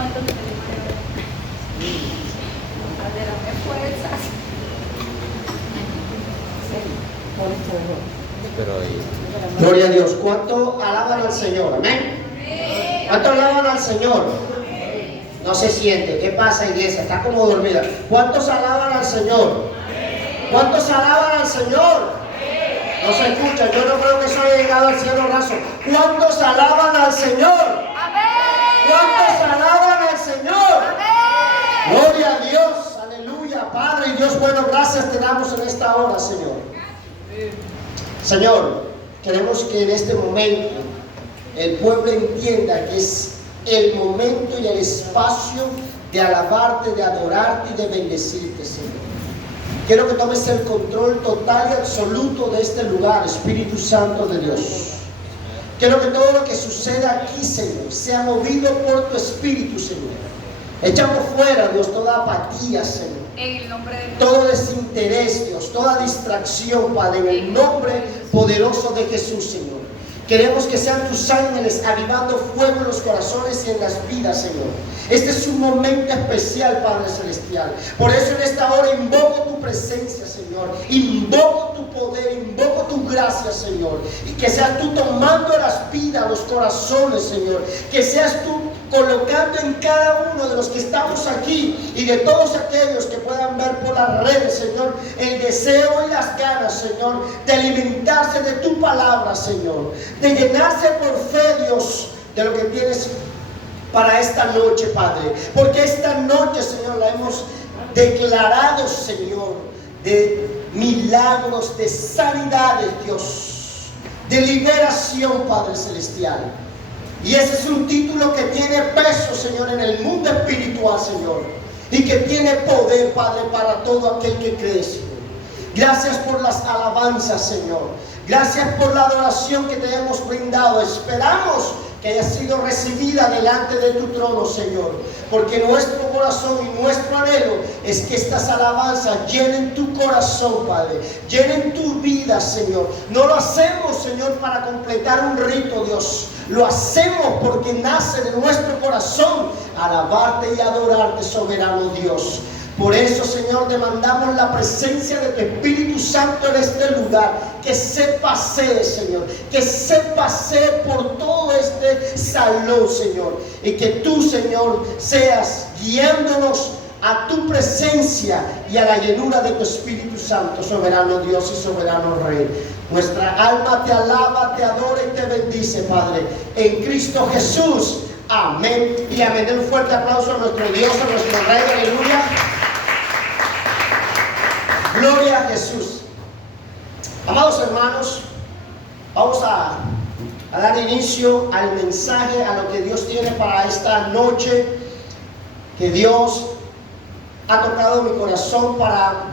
muertos de fuerzas. Gloria a Dios. ¿Cuánto alaban al Señor? Amén. ¿Cuánto alaban al Señor? No se siente. ¿Qué pasa, iglesia? Está como dormida. ¿Cuántos alaban al Señor? ¿Cuántos alaban al Señor? No se escucha. Yo no creo que eso haya llegado al cielo raso. ¿Cuántos alaban al Señor? ¿Cuántos alaban al Señor? Gloria a Dios. Aleluya. Padre y Dios bueno, gracias te damos en esta hora, Señor. Señor, queremos que en este momento el pueblo entienda que es el momento y el espacio de alabarte, de adorarte y de bendecirte, Señor. Quiero que tomes el control total y absoluto de este lugar, Espíritu Santo de Dios. Quiero que todo lo que suceda aquí, Señor, sea movido por tu Espíritu, Señor. Echamos fuera, Dios, toda apatía, Señor. En el nombre de Dios. Todo desinterés, Dios, toda distracción, Padre, en el nombre poderoso de Jesús, Señor. Queremos que sean tus ángeles avivando fuego en los corazones y en las vidas, Señor. Este es un momento especial, Padre Celestial. Por eso en esta hora invoco tu presencia, Señor. Invoco tu poder, invoco tu gracia, Señor. Y que seas tú tomando las vidas, los corazones, Señor. Que seas tú colocando en cada uno de los que estamos aquí y de todos aquellos que puedan ver por las redes, Señor, el deseo y las ganas, Señor, de alimentarse de tu palabra, Señor. De llenarse por fe, Dios, de lo que tienes para esta noche, Padre. Porque esta noche, Señor, la hemos declarado, Señor, de milagros, de sanidades, Dios, de liberación, Padre Celestial. Y ese es un título que tiene peso, Señor, en el mundo espiritual, Señor. Y que tiene poder, Padre, para todo aquel que cree, Señor. Gracias por las alabanzas, Señor. Gracias por la adoración que te hemos brindado. Esperamos que haya sido recibida delante de tu trono, Señor. Porque nuestro corazón y nuestro anhelo es que estas alabanzas llenen tu corazón, Padre. Llenen tu vida, Señor. No lo hacemos, Señor, para completar un rito, Dios. Lo hacemos porque nace de nuestro corazón alabarte y adorarte, soberano Dios. Por eso, Señor, demandamos la presencia de tu Espíritu Santo en este lugar. Que se pasee, Señor. Que se pasee por todo este salón, Señor. Y que tú, Señor, seas guiándonos a tu presencia y a la llenura de tu Espíritu Santo, soberano Dios y soberano Rey. Nuestra alma te alaba, te adora y te bendice, Padre. En Cristo Jesús. Amén y amén. Den un fuerte aplauso a nuestro Dios, a nuestro Rey. Aleluya. Gloria a Jesús. Amados hermanos, vamos a dar inicio al mensaje, a lo que Dios tiene para esta noche, que Dios ha tocado mi corazón para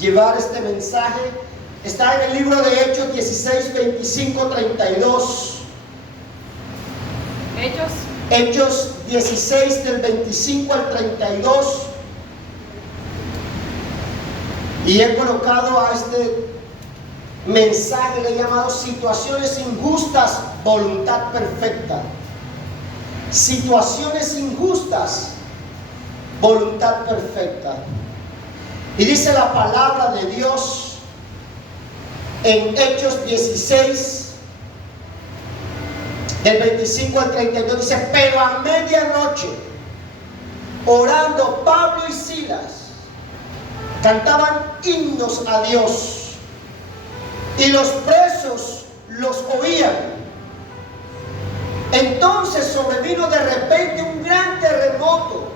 llevar este mensaje. Está en el libro de Hechos 16, 25, 32. Hechos 16 del 25 al 32. Y he colocado a este mensaje, le he llamado situaciones injustas, voluntad perfecta. Situaciones injustas, voluntad perfecta. Y dice la palabra de Dios en Hechos 16, del 25 al 32, dice: pero a medianoche, orando Pablo y Silas, cantaban himnos a Dios, y los presos los oían. Entonces sobrevino de repente un gran terremoto,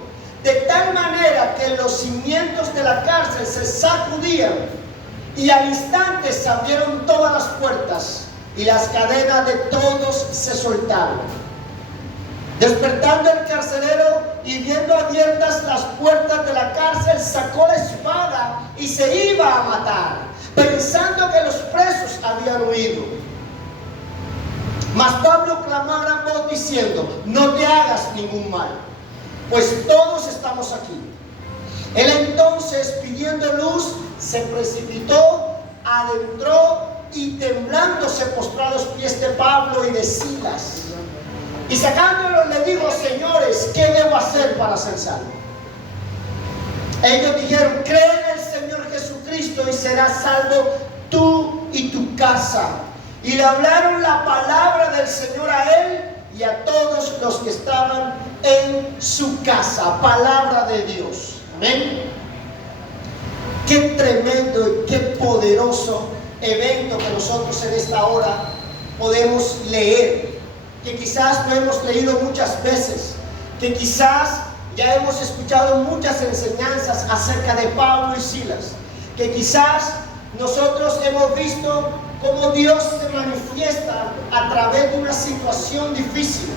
de tal manera que los cimientos de la cárcel se sacudían, y al instante se abrieron todas las puertas, y las cadenas de todos se soltaron. Despertando el carcelero y viendo abiertas las puertas de la cárcel, sacó la espada y se iba a matar, pensando que los presos habían huido. Mas Pablo clamó a gran voz diciendo: no te hagas ningún mal, pues todos estamos aquí. Él entonces, pidiendo luz, se precipitó, adentró y temblando se postró a los pies de Pablo y de Silas. Y sacándolos le dijo: señores, ¿qué debo salvos. Ellos dijeron: cree en el Señor Jesucristo y serás salvo tú y tu casa. Y le hablaron la palabra del Señor a él y a todos los que estaban en su casa. Palabra de Dios. Amén. Qué tremendo y qué poderoso evento que nosotros en esta hora podemos leer, que quizás no hemos leído muchas veces, que quizás ya hemos escuchado muchas enseñanzas acerca de Pablo y Silas, que quizás nosotros hemos visto cómo Dios se manifiesta a través de una situación difícil,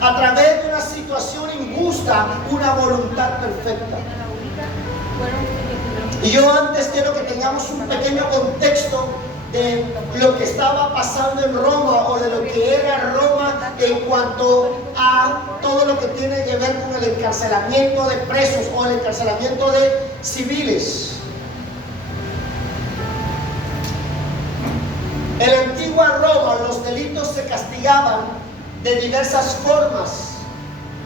a través de una situación injusta, una voluntad perfecta. Y yo antes quiero que tengamos un pequeño contexto de lo que estaba pasando en Roma, o de lo que era Roma en cuanto a todo lo que tiene que ver con el encarcelamiento de presos o el encarcelamiento de civiles. En la antigua Roma los delitos se castigaban de diversas formas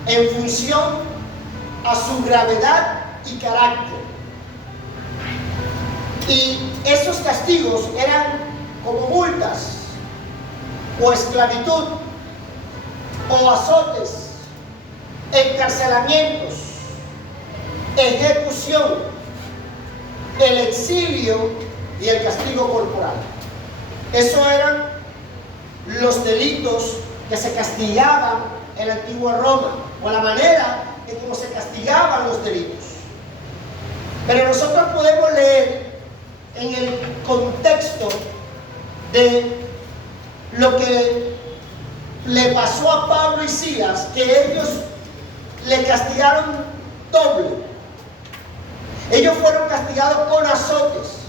en función a su gravedad y carácter. Y esos castigos eran como multas, o esclavitud, o azotes, encarcelamientos, ejecución, el exilio y el castigo corporal. Esos eran los delitos que se castigaban en la antigua Roma, o la manera en cómo se castigaban los delitos. Pero nosotros podemos leer en el contexto de lo que le pasó a Pablo y Silas, que ellos le castigaron doble. Ellos fueron castigados con azotes.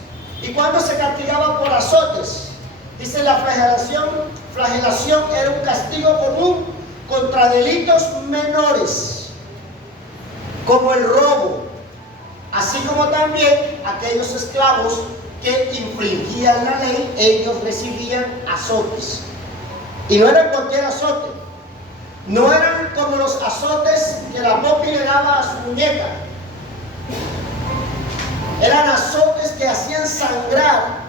¿Y cuando se castigaba por azotes? Dice la flagelación. Flagelación era un castigo común contra delitos menores, como el robo, así como también aquellos esclavos que infringían la ley. Ellos recibían azotes. Y no eran cualquier azote. No eran como los azotes que la Poppy le daba a su muñeca. Eran azotes que hacían sangrar,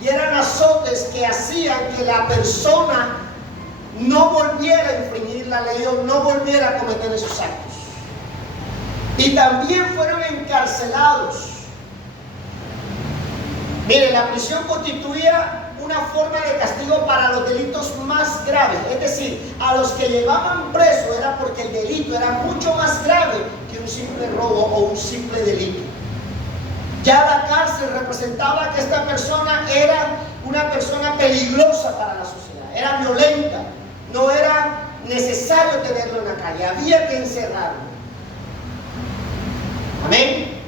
y eran azotes que hacían que la persona no volviera a infringir la ley o no volviera a cometer esos actos. Y también fueron encarcelados. Mire, la prisión constituía una forma de castigo para los delitos más graves. Es decir, a los que llevaban preso era porque el delito era mucho más grave que un simple robo o un simple delito. Ya la cárcel representaba que esta persona era una persona peligrosa para la sociedad, era violenta, no era necesario tenerlo en la calle, había que encerrarlo. Amén.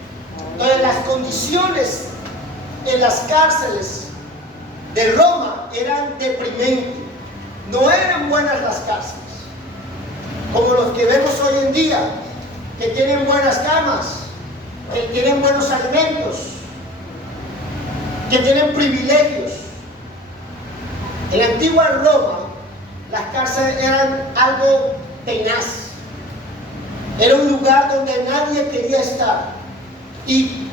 Entonces las condiciones en las cárceles de Roma eran deprimentes, no eran buenas las cárceles, como los que vemos hoy en día, que tienen buenas camas, que tienen buenos alimentos, que tienen privilegios. En la antigua Roma, las cárceles eran algo tenaz. Era un lugar donde nadie quería estar. Y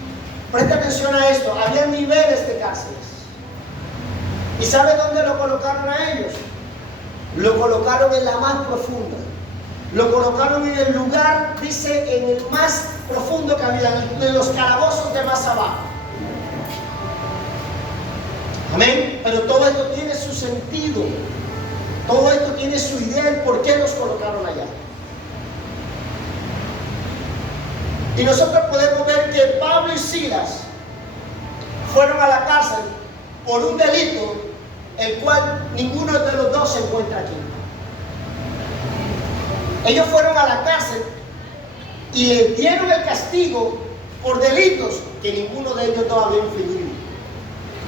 presta atención a esto, había niveles de cárceles. ¿Y sabe dónde lo colocaron a ellos? Lo colocaron en la más profunda. Lo colocaron en el lugar, dice, en el más profundo que había, en los calabozos de más abajo. Amén. Pero todo esto tiene su sentido. Todo esto tiene su idea, el por qué los colocaron allá. Y nosotros podemos ver que Pablo y Silas fueron a la cárcel por un delito, el cual ninguno de los dos se encuentra aquí. Ellos fueron a la cárcel y le dieron el castigo por delitos que ninguno de ellos no había infligido.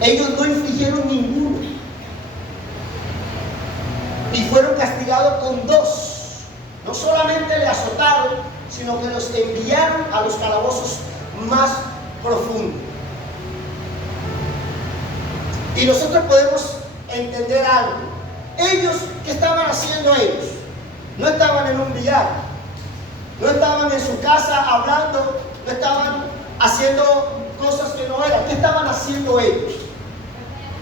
Ellos no infligieron ninguno. Y fueron castigados con dos. No solamente le azotaron, sino que los enviaron a los calabozos más profundos. Y nosotros podemos entender algo. Ellos, ¿qué estaban haciendo ellos? No estaban en un billar. no estaban en su casa hablando, no estaban haciendo cosas que no eran. ¿Qué estaban haciendo ellos?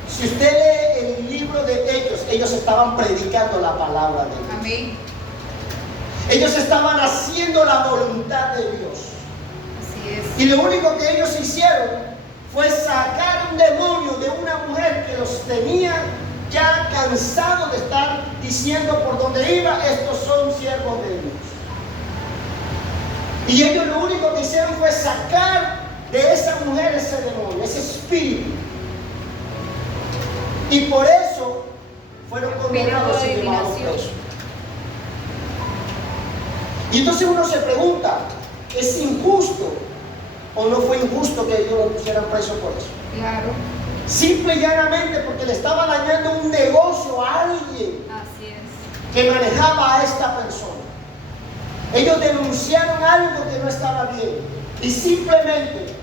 Si usted lee el libro de ellos estaban predicando la palabra de Dios. Amén. Ellos estaban haciendo la voluntad de Dios. Así es. Y lo único que ellos hicieron fue sacar un demonio de una mujer que los tenía ya cansados de estar diciendo por donde iba, estos son siervos de Dios. Y ellos lo único que hicieron fue sacar de esa mujer ese demonio, ese espíritu. Y por eso fueron condenados y llevados presos. Y entonces uno se pregunta, ¿es injusto o no fue injusto que ellos lo pusieran preso por eso? Claro. Simple y llanamente porque le estaba dañando un negocio a alguien Así es. que manejaba a esta persona. Ellos denunciaron algo que no estaba bien y simplemente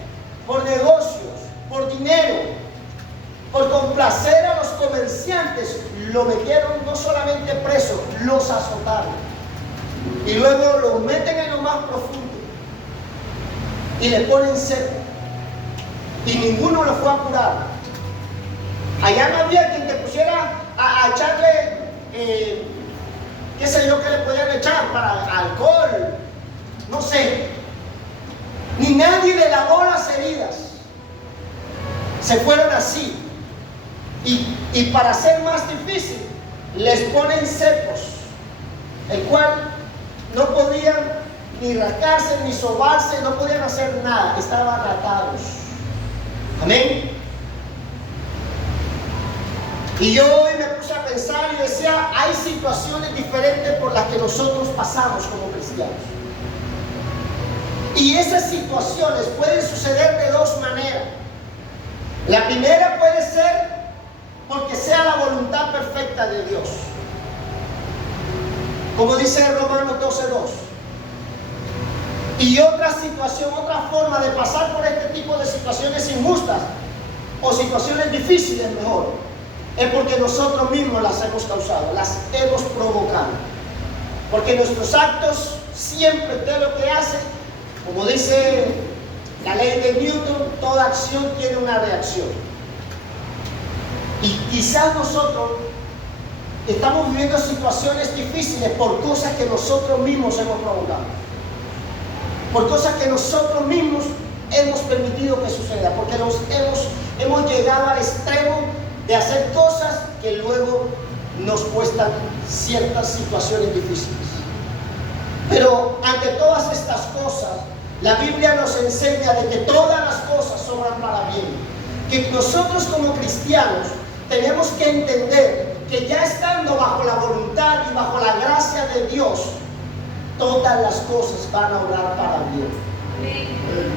por negocios, por dinero, por complacer a los comerciantes, lo metieron no solamente preso, los azotaron y luego los meten en lo más profundo y le ponen cepo y ninguno lo fue a curar. Allá no había quien te pusiera a echarle qué sé yo que le podían echar para alcohol, no sé, ni nadie le lavó las heridas, se fueron así. Y para hacer más difícil, les ponen cepos, el cual no podían ni rascarse, ni sobarse, no podían hacer nada, estaban atados. Amén. Y yo hoy me puse a pensar y decía, hay situaciones diferentes por las que nosotros pasamos como cristianos. Y esas situaciones pueden suceder de dos maneras. La primera puede ser porque sea la voluntad perfecta de Dios. Como dice Romanos 12:2. Y otra situación, otra forma de pasar por este tipo de situaciones injustas o situaciones difíciles mejor, es porque nosotros mismos las hemos causado, las hemos provocado. Porque nuestros actos siempre, usted lo que hace, como dice la ley de Newton, toda acción tiene una reacción. Y quizás nosotros estamos viviendo situaciones difíciles por cosas que nosotros mismos hemos provocado. Por cosas que nosotros mismos hemos permitido que suceda. Porque hemos llegado al extremo de hacer cosas que luego nos cuestan ciertas situaciones difíciles. Pero ante todas estas cosas, la Biblia nos enseña de que todas las cosas obran para bien. Que nosotros como cristianos tenemos que entender que ya estando bajo la voluntad y bajo la gracia de Dios, todas las cosas van a obrar para bien.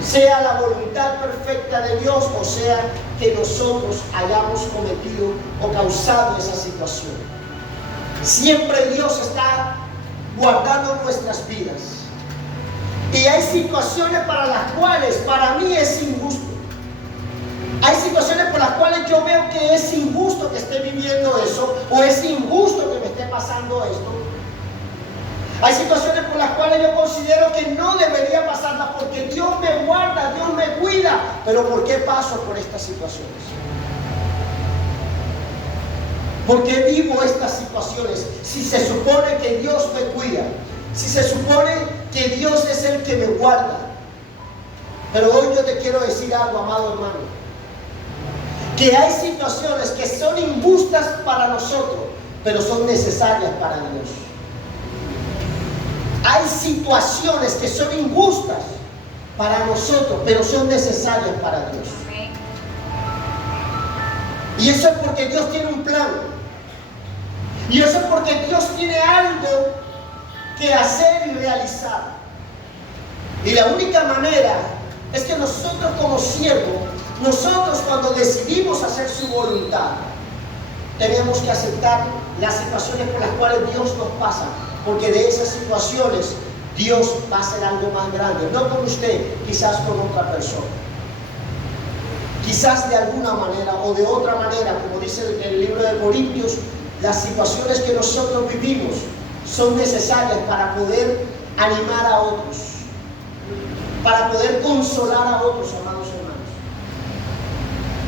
Sea la voluntad perfecta de Dios o sea que nosotros hayamos cometido o causado esa situación. Siempre Dios está guardando nuestras vidas. Y hay situaciones para las cuales para mí es injusto. Hay situaciones por las cuales yo veo que es injusto que esté viviendo eso o es injusto que me esté pasando esto. Hay situaciones por las cuales yo considero que no debería pasarlas porque Dios me guarda, Dios me cuida. Pero ¿por qué paso por estas situaciones? ¿Por qué vivo estas situaciones? Si se supone que Dios me cuida, si se supone que Dios es el que me guarda. Pero hoy yo te quiero decir algo, amado hermano, que hay situaciones que son injustas para nosotros, pero son necesarias para Dios. Hay situaciones que son injustas para nosotros, pero son necesarias para Dios. Y eso es porque Dios tiene un plan. Y eso es porque Dios tiene algo que hacer y realizar. Y la única manera es que nosotros como siervos, nosotros cuando decidimos hacer su voluntad, tenemos que aceptar las situaciones por las cuales Dios nos pasa. Porque de esas situaciones Dios va a hacer algo más grande. No con usted, quizás con otra persona. Quizás de alguna manera o de otra manera, como dice el libro de Corintios, las situaciones que nosotros vivimos son necesarias para poder animar a otros, para poder consolar a otros, amados hermanos.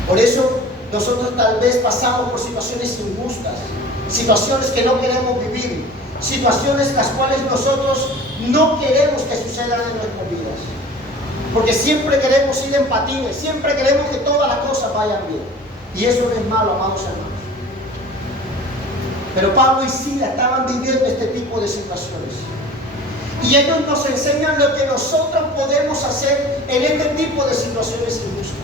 Por eso nosotros tal vez pasamos por situaciones injustas, situaciones que no queremos vivir, situaciones las cuales nosotros no queremos que sucedan en nuestras vidas, porque siempre queremos ir en patines, siempre queremos que todas las cosas vayan bien, y eso no es malo, amados hermanos. Pero Pablo y Silas estaban viviendo este tipo de situaciones, y ellos nos enseñan lo que nosotros podemos hacer en este tipo de situaciones injustas.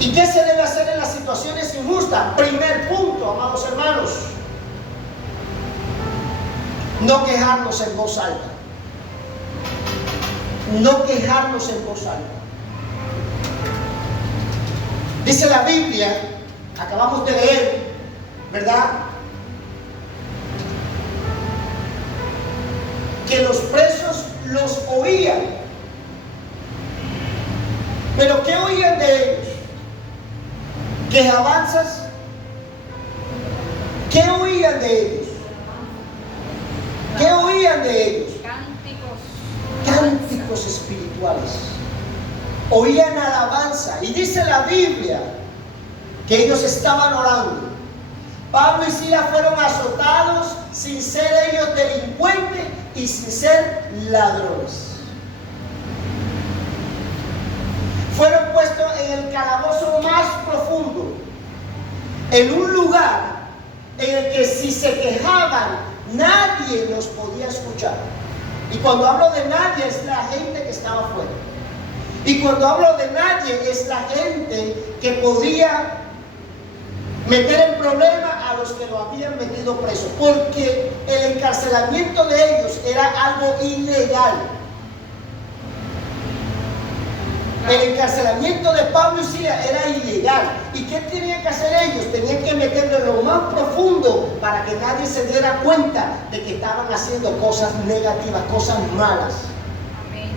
¿Y qué se debe hacer en las situaciones injustas? Primer punto, amados hermanos: no quejarnos en voz alta. No quejarnos en voz alta. Dice la Biblia, acabamos de leer, ¿verdad?, que los presos los oían. ¿Pero qué oían de ellos? ¿Quejabanzas? ¿Qué oían de ellos? ¿Qué oían de ellos? Cánticos espirituales. Oían alabanza. Y dice la Biblia que ellos estaban orando. Pablo y Silas fueron azotados sin ser ellos delincuentes y sin ser ladrones. Fueron puestos en el calabozo más profundo, en un lugar en el que si se quejaban nadie los podía escuchar. Y cuando hablo de nadie es la gente que estaba afuera. Y cuando hablo de nadie es la gente que podía meter en problema a los que lo habían metido preso, porque el encarcelamiento de ellos era algo ilegal. El encarcelamiento de Pablo y Silas era ilegal. ¿Y qué tenían que hacer ellos? Tenían que meterlo en lo más profundo para que nadie se diera cuenta de que estaban haciendo cosas negativas, cosas malas. Amén.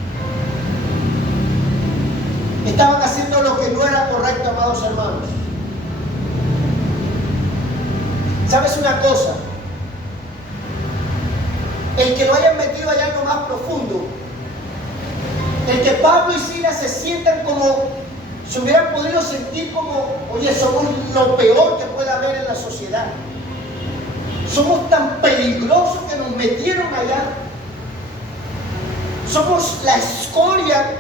Estaban haciendo lo que no era correcto, amados hermanos. ¿Sabes una cosa? El que lo hayan metido allá en lo más profundo, el que Pablo y Silas se sientan como, se hubieran podido sentir como, oye, somos lo peor que puede haber en la sociedad. Somos tan peligrosos que nos metieron allá. Somos la escoria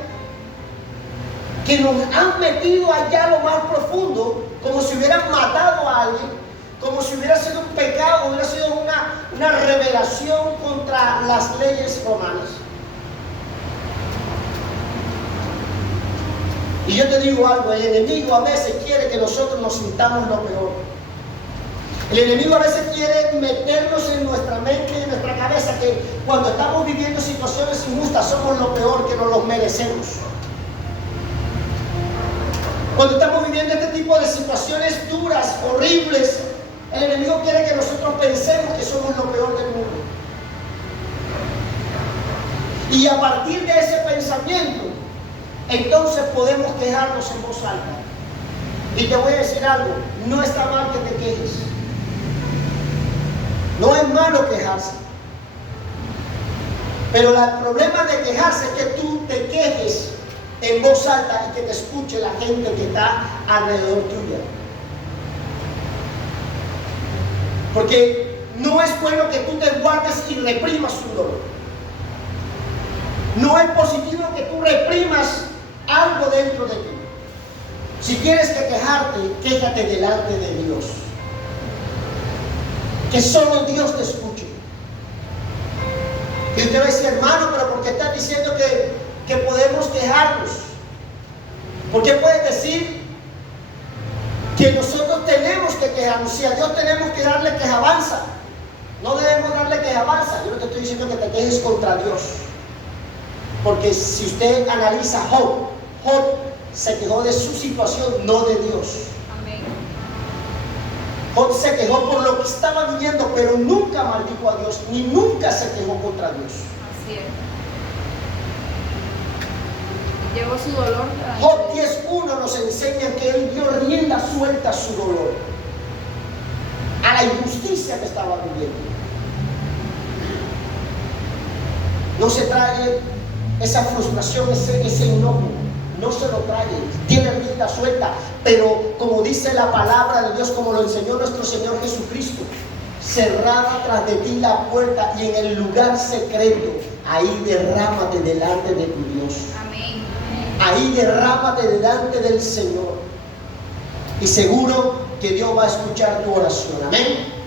que nos han metido allá a lo más profundo, como si hubieran matado a alguien, como si hubiera sido un pecado, hubiera sido una rebelación contra las leyes romanas. Y yo te digo algo, el enemigo a veces quiere que nosotros nos sintamos lo peor. El enemigo a veces quiere meternos en nuestra mente y en nuestra cabeza que cuando estamos viviendo situaciones injustas somos lo peor, que nos lo merecemos. Cuando estamos viviendo este tipo de situaciones duras, horribles, el enemigo quiere que nosotros pensemos que somos lo peor del mundo. Y a partir de ese pensamiento, entonces podemos quejarnos en voz alta. Y te voy a decir algo, no está mal que te quejes. No es malo quejarse. Pero el problema de quejarse es que tú te quejes en voz alta y que te escuche la gente que está alrededor tuya. Porque no es bueno que tú te guardes y reprimas tu dolor. No es positivo que tú reprimas algo dentro de ti. Si tienes que quejarte, quéjate delante de Dios. Que solo Dios te escuche. Y usted va a decir, hermano, pero ¿por qué estás diciendo que podemos quejarnos? ¿Por qué puedes decir que nosotros tenemos que quejarnos? Si a Dios tenemos que darle quejabanza. No debemos darle quejabanza. Yo no te estoy diciendo que te quejes contra Dios. Porque si usted analiza Job se quejó de su situación, no de Dios. Amén. Job se quejó por lo que estaba viviendo, pero nunca maldijo a Dios, ni nunca se quejó contra Dios. Así es. Llevó su dolor. Job 10:1 nos enseña que él dio rienda suelta a su dolor, a la injusticia que estaba viviendo. no se trae esa frustración, ese enojo, no se lo trae, tiene rienda suelta, pero como dice la palabra de Dios, como lo enseñó nuestro Señor Jesucristo, cerrada tras de ti la puerta y en el lugar secreto, ahí derrámate delante de tu Dios. Amén. Ahí derrámate delante del Señor. Y seguro que Dios va a escuchar tu oración. Amén.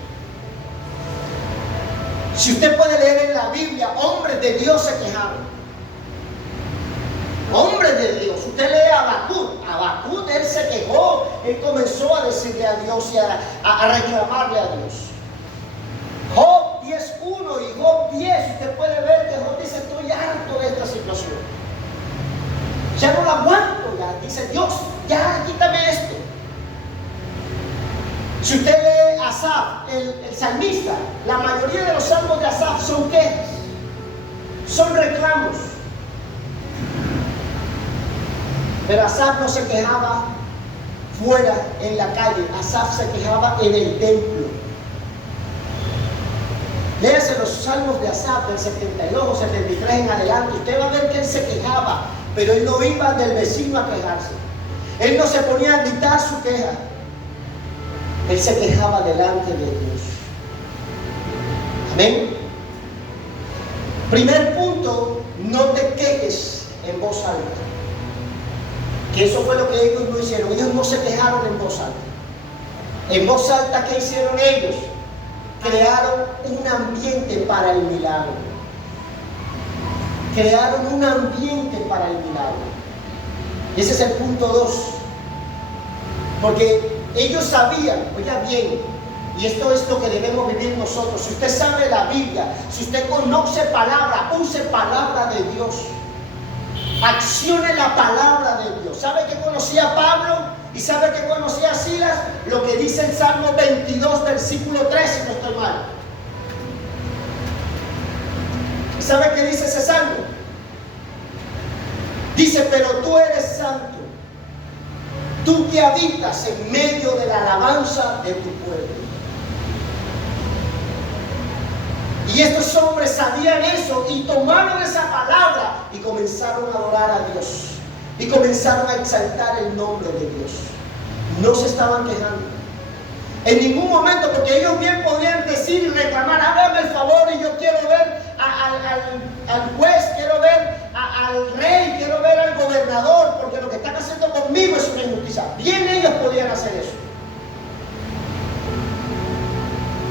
Si usted puede leer en la Biblia, hombres de Dios se quejaron. Hombres de Dios. Usted lee a Habacuc. Habacuc, él se quejó. Él comenzó a decirle a Dios y a reclamarle a Dios. Job 10:1 y Job 10, usted puede ver que Job dice: estoy harto de esta situación. Ya no la aguanto, ya. Dice Dios, ya quítame esto. Si usted lee a Asaf, el salmista, la mayoría de los salmos de Asaf son quejas, son reclamos. Pero Asaf no se quejaba fuera en la calle, Asaf se quejaba en el templo. Léase los salmos de Asaf del 72 o 73 en adelante, usted va a ver que él se quejaba, pero él no iba del vecino a quejarse. Él no se ponía a gritar su queja. Él se quejaba delante de Dios. Amén. Primer punto, no te quejes en voz alta. Que eso fue lo que ellos no hicieron. Ellos no se quejaron en voz alta. En voz alta, ¿qué hicieron ellos? Crearon un ambiente para el milagro. Crearon un ambiente para el milagro. Y ese es el punto 2. Porque ellos sabían, oiga bien, y esto es lo que debemos vivir nosotros. Si usted sabe la Biblia, si usted conoce palabra, use palabra de Dios. Accione la palabra de Dios. ¿Sabe qué conocía Pablo? ¿Y sabe qué conocía Silas? Lo que dice el Salmo 22, versículo 3, si no estoy mal. ¿Sabe qué dice ese salmo? Dice: pero tú eres santo, tú que habitas en medio de la alabanza de tu pueblo. Y estos hombres sabían eso y tomaron esa palabra y comenzaron a adorar a Dios. Y comenzaron a exaltar el nombre de Dios. No se estaban quejando en ningún momento, porque ellos bien podían decir y reclamar: hágame el favor y yo quiero ver al juez, quiero ver al rey, quiero ver al gobernador, porque lo que están haciendo conmigo es una injusticia. Bien ellos podían hacer eso.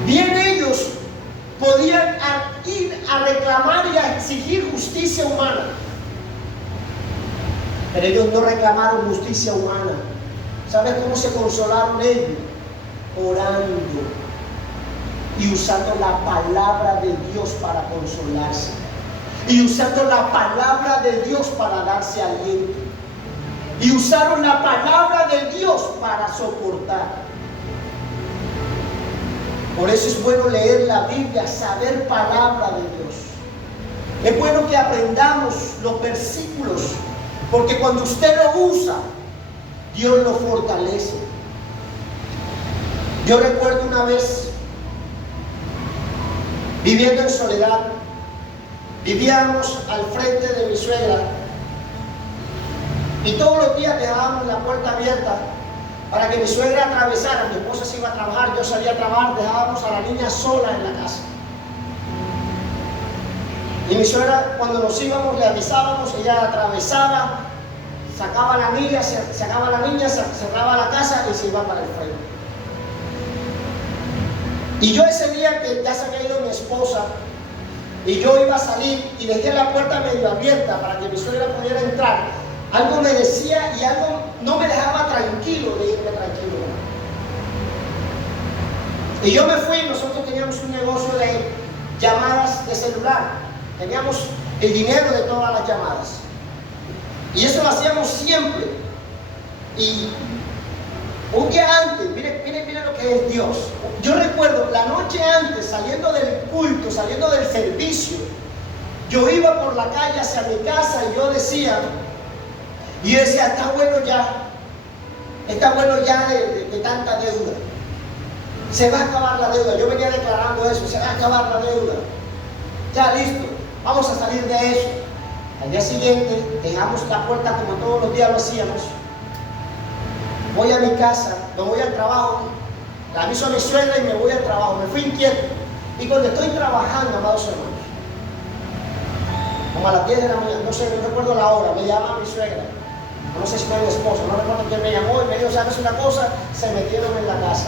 Bien ellos podían ir a reclamar y a exigir justicia humana. Pero ellos no reclamaron justicia humana. ¿Sabe cómo se consolaron ellos? Orando y usando la palabra de Dios para consolarse, y usando la palabra de Dios para darse aliento, y usaron la palabra de Dios para soportar. Por eso es bueno leer la Biblia, saber palabra de Dios. Es bueno que aprendamos los versículos, porque cuando usted lo usa, Dios lo fortalece. Yo recuerdo una vez, viviendo en soledad, vivíamos al frente de mi suegra y todos los días dejábamos la puerta abierta para que mi suegra atravesara. Mi esposa se iba a trabajar, yo salía a trabajar, dejábamos a la niña sola en la casa. Y mi suegra, cuando nos íbamos, le avisábamos, ella atravesaba, sacaba a la niña, cerraba la casa y se iba para el frente. Y yo ese día que ya se había ido mi esposa y yo iba a salir y dejé la puerta medio abierta para que mi suegra pudiera entrar, algo me decía y algo no me dejaba tranquilo de irme tranquilo. Y yo me fui. Nosotros teníamos un negocio de llamadas de celular, teníamos el dinero de todas las llamadas y eso lo hacíamos siempre. Y un día antes, mire lo que es Dios. Yo recuerdo la noche antes, saliendo del culto, saliendo del servicio, yo iba por la calle hacia mi casa y yo decía, está bueno ya de tanta deuda. Se va a acabar la deuda. Yo venía declarando eso, se va a acabar la deuda. Ya listo. vamos a salir de eso. Al día siguiente dejamos la puerta como todos los días lo hacíamos. Voy a mi casa, me voy al trabajo, le aviso a mi suegra y me voy al trabajo. Me fui inquieto. Y cuando estoy trabajando, amados hermanos, como a las 10 de la mañana, no sé, no recuerdo la hora, me llama mi suegra. No sé si fue mi esposo, no recuerdo quién me llamó y me dijo, ¿sabes una cosa? Se metieron en la casa.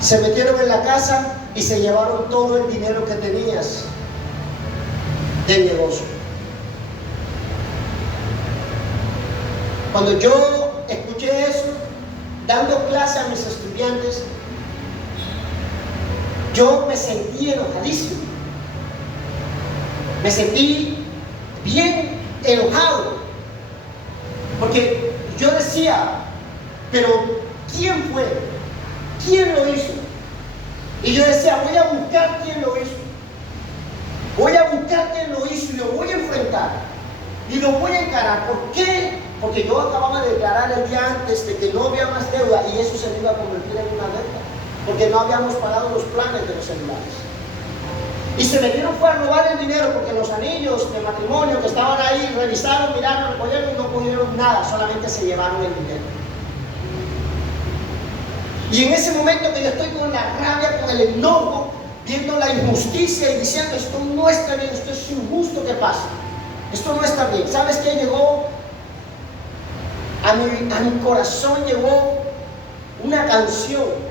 Se metieron en la casa y se llevaron todo el dinero que tenías del negocio. Cuando yo escuché eso, dando clase a mis estudiantes, yo me sentí enojadísimo. Me sentí bien enojado. Porque yo decía, pero ¿quién fue? ¿Quién lo hizo? Y yo decía, voy a buscar quién lo hizo. Voy a buscar quién lo hizo y lo voy a enfrentar. Y lo voy a encarar. ¿Por qué? Porque yo acababa de declarar el día antes de que no había más deuda y eso se me iba a convertir en una deuda. Porque no habíamos pagado los planes de los celulares. Y se metieron fue a robar el dinero porque los anillos de matrimonio que estaban ahí revisaron, miraron, recogieron y no cogieron nada, solamente se llevaron el dinero. Y en ese momento que yo estoy con la rabia, con el enojo, viendo la injusticia y diciendo, esto no está bien, esto es injusto que pase, esto no está bien. ¿Sabes qué? Llegó a mi corazón, llegó una canción.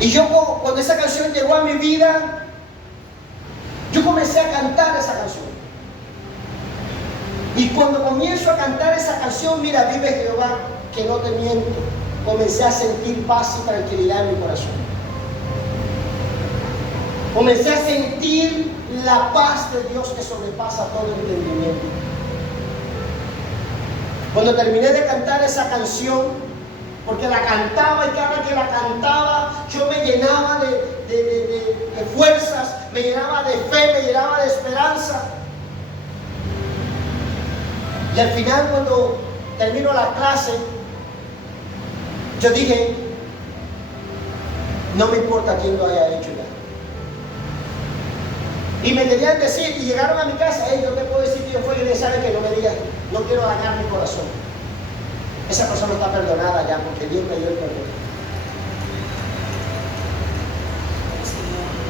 Y yo, cuando esa canción llegó a mi vida, yo comencé a cantar esa canción. Y cuando comienzo a cantar esa canción, mira, vive Jehová, que no te miento, comencé a sentir paz y tranquilidad en mi corazón. Comencé a sentir la paz de Dios que sobrepasa todo entendimiento. Cuando terminé de cantar esa canción, porque la cantaba y cada vez que la cantaba yo me llenaba de fuerzas, me llenaba de fe, me llenaba de esperanza. Y al final, cuando termino la clase, yo dije, no me importa quién lo haya hecho ya. Y me querían decir, y llegaron a mi casa, yo te puedo decir que yo fui y le sabe que no me digas, no quiero dañar mi corazón. Esa persona está perdonada ya porque Dios me dio el perdón.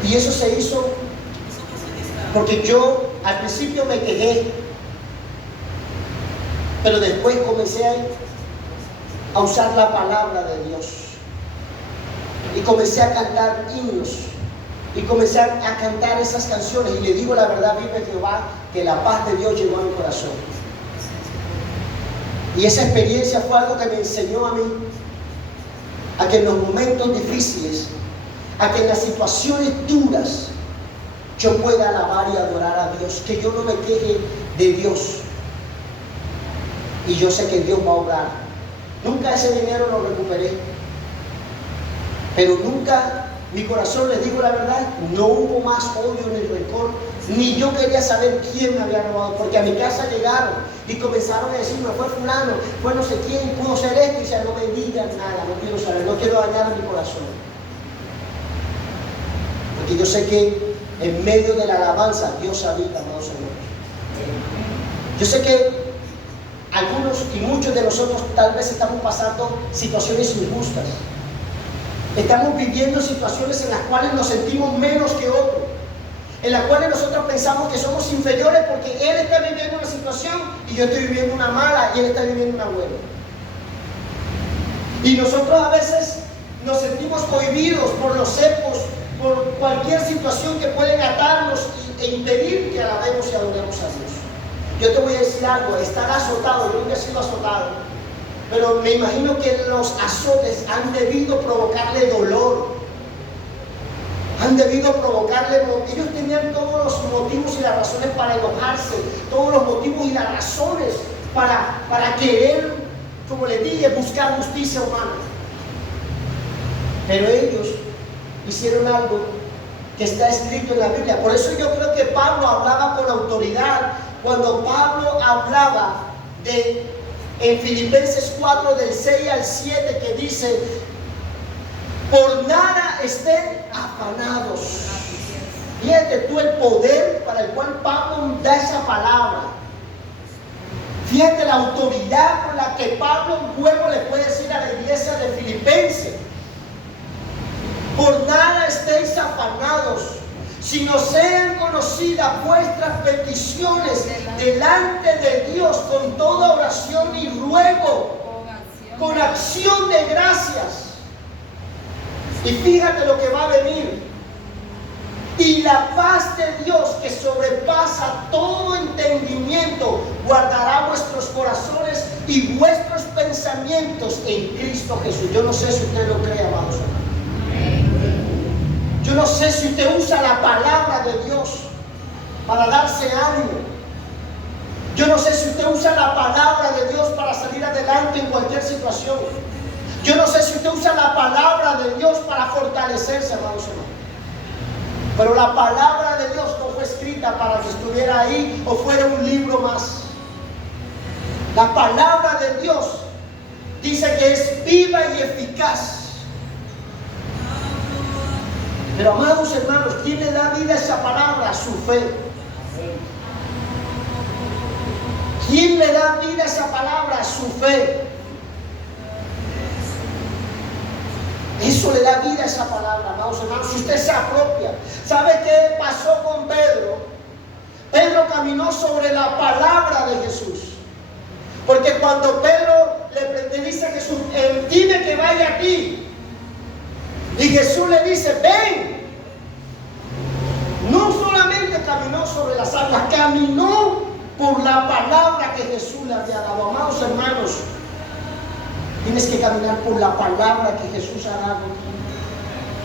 Y eso se hizo porque yo al principio me quejé, pero después comencé a usar la palabra de Dios. Y comencé a cantar himnos. Y comencé a cantar esas canciones. Y le digo la verdad, vive Jehová, que la paz de Dios llegó a mi corazón. Y esa experiencia fue algo que me enseñó a mí a que en los momentos difíciles, a que en las situaciones duras, yo pueda alabar y adorar a Dios, que yo no me queje de Dios. Y yo sé que Dios va a obrar. Nunca ese dinero lo recuperé, pero nunca, mi corazón, les digo la verdad, no hubo más odio ni rencor, ni yo quería saber quién me había robado, porque a mi casa llegaron y comenzaron a decirme, fue fulano, fue no sé quién, pudo ser esto, y ya no me digan nada, no quiero saber, no quiero dañar a mi corazón. Porque yo sé que en medio de la alabanza Dios habita, amados hermanos. Yo sé que algunos y muchos de nosotros tal vez estamos pasando situaciones injustas. Estamos viviendo situaciones en las cuales nos sentimos menos que otros, en las cuales nosotros pensamos que somos inferiores porque él está viviendo una situación y yo estoy viviendo una mala y él está viviendo una buena. Y nosotros a veces nos sentimos cohibidos por los cepos, por cualquier situación que pueden atarnos e impedir que alabemos y adoremos a Dios. Yo te voy a decir algo, estar azotado, yo nunca he sido azotado, pero me imagino que los azotes han debido provocarle dolor, han debido provocarle, ellos tenían todos los motivos y las razones para enojarse, todos los motivos y las razones para querer, como les dije, buscar justicia humana. Pero ellos hicieron algo que está escrito en la Biblia. Por eso yo creo que Pablo hablaba con autoridad. Cuando Pablo hablaba en Filipenses 4 del 6 al 7, que dice, Por nada estén afanados. Fíjate tú el poder para el cual Pablo da esa palabra. Fíjate la autoridad con la que Pablo luego le puede decir a la iglesia de Filipenses: por nada estéis afanados, sino sean conocidas vuestras peticiones delante de Dios con toda oración y ruego, con acción de gracias. Y fíjate lo que va a venir. Y la paz de Dios, que sobrepasa todo entendimiento, guardará vuestros corazones y vuestros pensamientos en Cristo Jesús. Yo no sé si usted lo cree, amados hermanos. Yo no sé si usted usa la palabra de Dios para darse ánimo. Yo no sé si usted usa la palabra de Dios para salir adelante en cualquier situación. Yo no sé si usted usa la palabra de Dios para fortalecerse, amados hermanos. Pero la palabra de Dios no fue escrita para que estuviera ahí o fuera un libro más. La palabra de Dios dice que es viva y eficaz. Pero, amados hermanos, ¿quién le da vida a esa palabra? A su fe. ¿Quién le da vida a esa palabra? A su fe. Eso le da vida a esa palabra, amados hermanos. Si usted se apropia. ¿Sabe qué pasó con Pedro? Pedro caminó sobre la palabra de Jesús. Porque cuando Pedro le dice a Jesús: dime que vaya a ti. Y Jesús le dice: ven. No solamente caminó sobre las aguas, caminó por la palabra que Jesús le había dado. Amados hermanos, tienes que caminar por la palabra que Jesús ha dado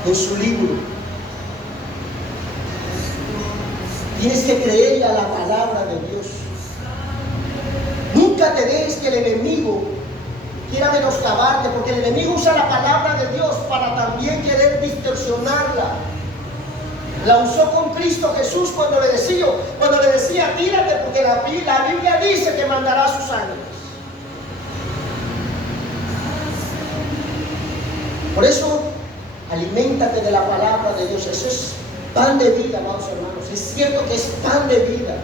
en su libro. Tienes que creerle a la palabra de Dios. Nunca te dejes que el enemigo quiera menoscabarte, porque el enemigo usa la palabra de Dios para también querer distorsionarla. La usó con Cristo Jesús cuando le decía tírate, porque la Biblia dice que mandará a sus ángeles. Por eso, aliméntate de la palabra de Dios. Eso es pan de vida, amados hermanos. Es cierto que es pan de vida.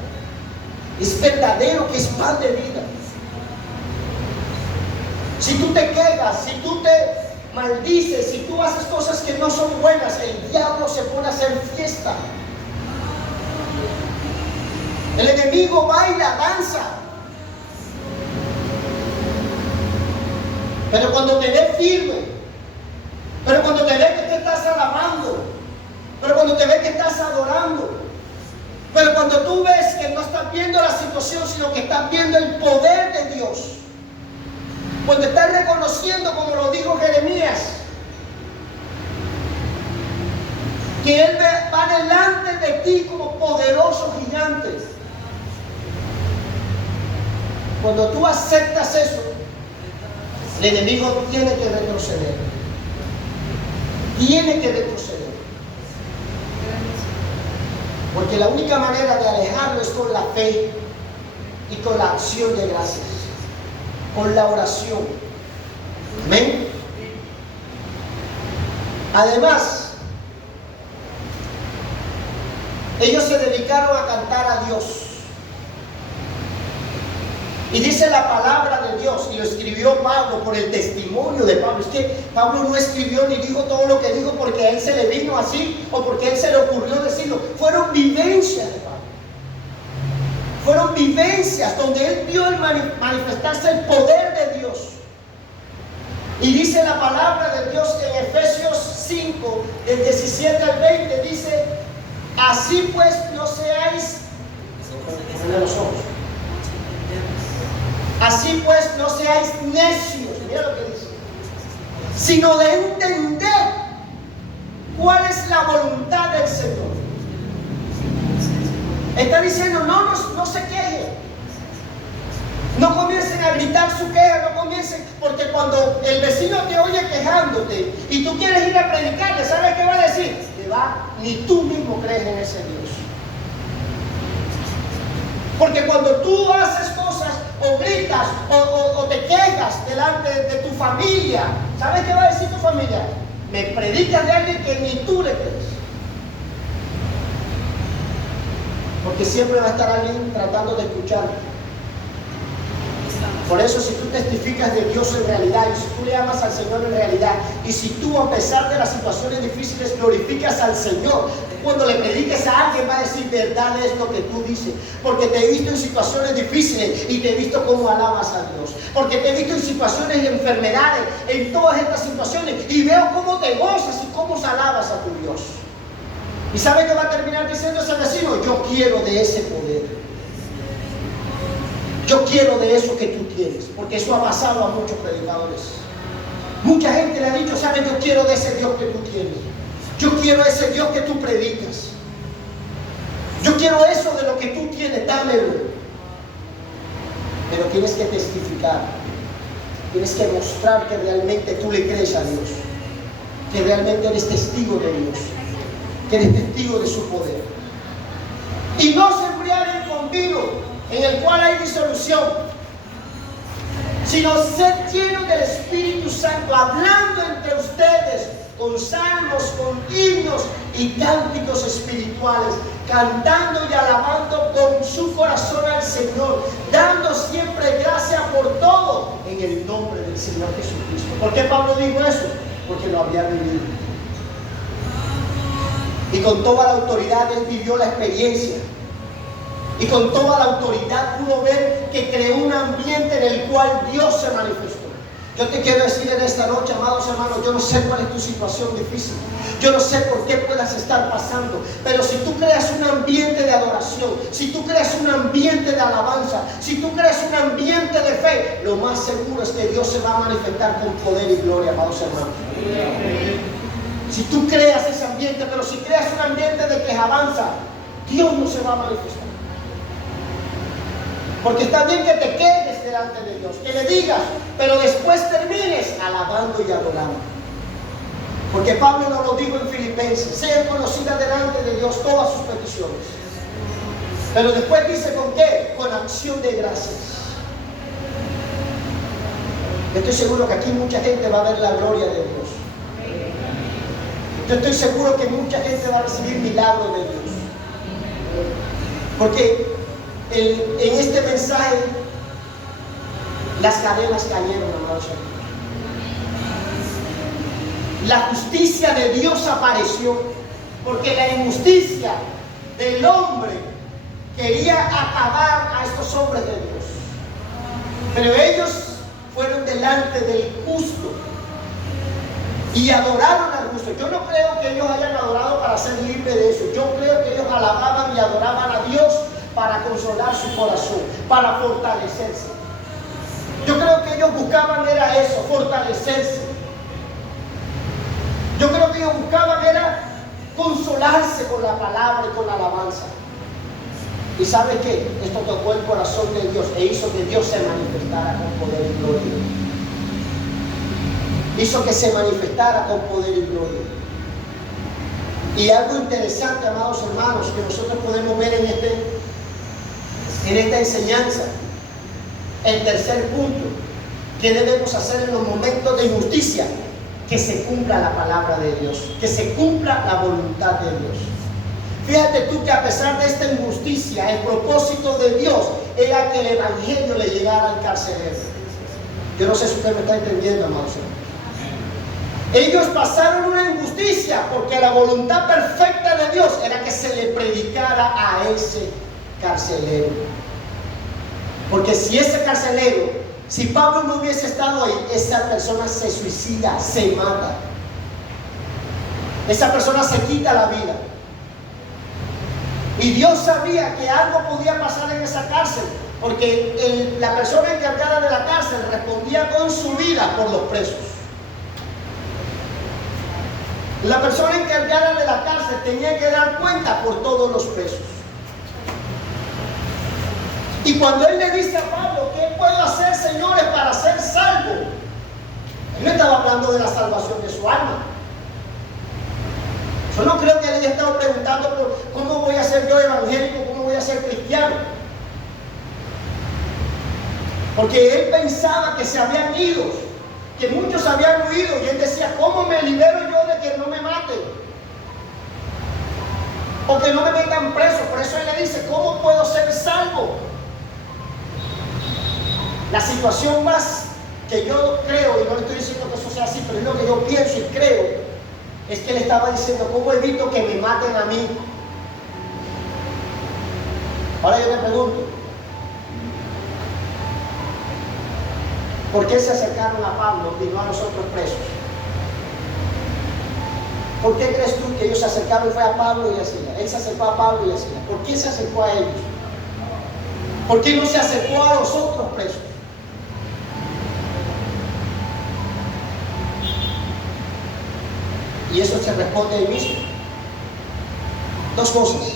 Es verdadero que es pan de vida. Si tú te quejas, si tú te maldices, si tú haces cosas que no son buenas, el diablo se pone a hacer fiesta. El enemigo baila, danza. Pero cuando te ve firme, pero cuando te ve que te estás alabando, pero cuando te ve que estás adorando, pero cuando tú ves que no estás viendo la situación, sino que estás viendo el poder de Dios, cuando estás reconociendo, como lo dijo Jeremías, que Él va delante de ti como poderoso gigante. Cuando tú aceptas eso, el enemigo tiene que retroceder. Tiene que retroceder. Porque la única manera de alejarlo es con la fe y con la acción de gracias, con la oración. Amén. Además, ellos se dedicaron a cantar a Dios. Y dice la palabra de Dios, y lo escribió Pablo por el testimonio de Pablo. Es que Pablo no escribió ni dijo todo lo que dijo porque a él se le vino así o porque a él se le ocurrió decirlo. Fueron vivencias de Pablo. Fueron vivencias donde él vio el manifestarse el poder de Dios. Y dice la palabra de Dios en Efesios 5, del 17 al 20, dice: así pues no seáis... los ojos. Así pues no seáis necios, mira lo que dice, sino de entender cuál es la voluntad del Señor. Está diciendo: no se quejen, no comiencen a gritar su queja, no comiencen, porque cuando el vecino te oye quejándote y tú quieres ir a predicarle, ¿sabes qué va a decir? Ni tú mismo crees en ese Dios. Porque cuando tú haces cosas o gritas o te quejas delante de tu familia, ¿sabes qué va a decir tu familia? me predicas de alguien que ni tú le crees. Porque siempre va a estar alguien tratando de escuchar. Por eso, si tú testificas de Dios en realidad, y si tú le amas al Señor en realidad, y si tú, a pesar de las situaciones difíciles, glorificas al Señor, cuando le prediques a alguien va a decir: verdad es lo que tú dices, porque te he visto en situaciones difíciles y te he visto cómo alabas a Dios, porque te he visto en situaciones de enfermedades, en todas estas situaciones, y veo cómo te gozas y cómo alabas a tu Dios. ¿Y sabe qué va a terminar diciendo ese vecino? Yo quiero de ese poder. Yo quiero de eso que tú tienes, porque eso ha pasado a muchos predicadores. Mucha gente le ha dicho: ¿sabes? Yo quiero de ese Dios que tú tienes. Yo quiero ese Dios que tú predicas. Yo quiero eso de lo que tú tienes, dámelo. Pero tienes que testificar. Tienes que mostrar que realmente tú le crees a Dios, que realmente eres testigo de Dios, que eres testigo de su poder. Y no se embriaguen con vino, en el cual hay disolución, sino sed llenos del Espíritu Santo, hablando entre ustedes con salmos, con himnos y cánticos espirituales, cantando y alabando con su corazón al Señor, dando siempre gracias por todo en el nombre del Señor Jesucristo. ¿Por qué Pablo dijo eso? Porque lo había vivido. Y con toda la autoridad él vivió la experiencia. Y con toda la autoridad pudo ver que creó un ambiente en el cual Dios se manifestó. Yo te quiero decir en esta noche, amados hermanos, yo no sé cuál es tu situación difícil. Yo no sé por qué puedas estar pasando. Pero si tú creas un ambiente de adoración, si tú creas un ambiente de alabanza, si tú creas un ambiente de fe, lo más seguro es que Dios se va a manifestar con poder y gloria, amados hermanos. Si tú creas ese ambiente, pero si creas un ambiente de quejanza, Dios no se va a manifestar. Porque está bien que te quedes delante de Dios, que le digas, pero después termines alabando y adorando. Porque Pablo nos lo dijo en Filipenses: sean conocidas delante de Dios todas sus peticiones. Pero después dice: ¿con qué? Con acción de gracias. Yo estoy seguro que aquí mucha gente va a ver la gloria de Dios. Yo estoy seguro que mucha gente va a recibir milagros de Dios. Porque en este mensaje las cadenas cayeron, amados. La justicia de Dios apareció, porque la injusticia del hombre quería acabar a estos hombres de Dios. Pero ellos fueron delante del justo y adoraron al justo. Yo no creo que ellos hayan adorado para ser libres de eso. Yo creo que ellos alababan y adoraban a Dios para consolar su corazón, para fortalecerse. Yo creo que ellos buscaban era eso, fortalecerse. Yo creo que ellos buscaban era consolarse con la palabra y con la alabanza. ¿Y sabe qué? Esto tocó el corazón de Dios e hizo que Dios se manifestara con poder y gloria. Hizo que se manifestara con poder y gloria. Y algo interesante, amados hermanos, que nosotros podemos ver en esta enseñanza, el tercer punto, ¿qué debemos hacer en los momentos de injusticia? Que se cumpla la palabra de Dios, que se cumpla la voluntad de Dios. Fíjate tú que a pesar de esta injusticia, el propósito de Dios era que el evangelio le llegara al carcelero. Yo no sé si usted me está entendiendo, amados. Ellos pasaron una injusticia porque la voluntad perfecta de Dios era que se le predicara a ese carcelero. Porque si ese carcelero, si Pablo no hubiese estado ahí, esa persona se suicida, se mata. Esa persona se quita la vida. Y Dios sabía que algo podía pasar en esa cárcel, porque la persona encargada de la cárcel respondía con su vida por los presos. La persona encargada de la cárcel tenía que dar cuenta por todos los presos. Y cuando él le dice a Pablo: ¿qué puedo hacer, señores, para ser salvo? Él no estaba hablando de la salvación de su alma. Yo no creo que él haya estado preguntando por cómo voy a ser yo evangélico, cómo voy a ser cristiano. Porque él pensaba que se habían ido, que muchos habían huido, y él decía: ¿cómo me libero yo de que no me maten o que no me metan preso. Por eso él le dice, ¿cómo puedo ser salvo? La situación más que yo creo, y no le estoy diciendo que eso sea así, pero es lo que yo pienso y creo, es que él estaba diciendo, ¿cómo evito que me maten a mí? Ahora yo me pregunto, ¿por qué se acercaron a Pablo y no a los otros presos? ¿Por qué crees tú que ellos se acercaron y fue a Pablo y a Silas? Él se acercó a Pablo y a Silas. ¿Por qué se acercó a ellos? ¿Por qué no se acercó a los otros presos? Y eso se responde ahí mismo. Dos cosas.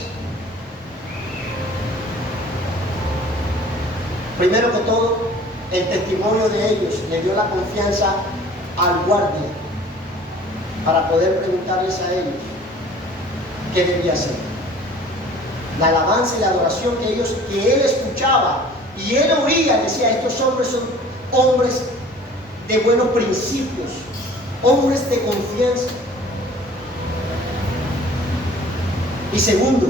Primero que todo, el testimonio de ellos le dio la confianza al guardia para poder preguntarles a ellos qué debía hacer. La alabanza y la adoración que él escuchaba y él oía, decía, estos hombres son hombres de buenos principios, hombres de confianza. Y segundo,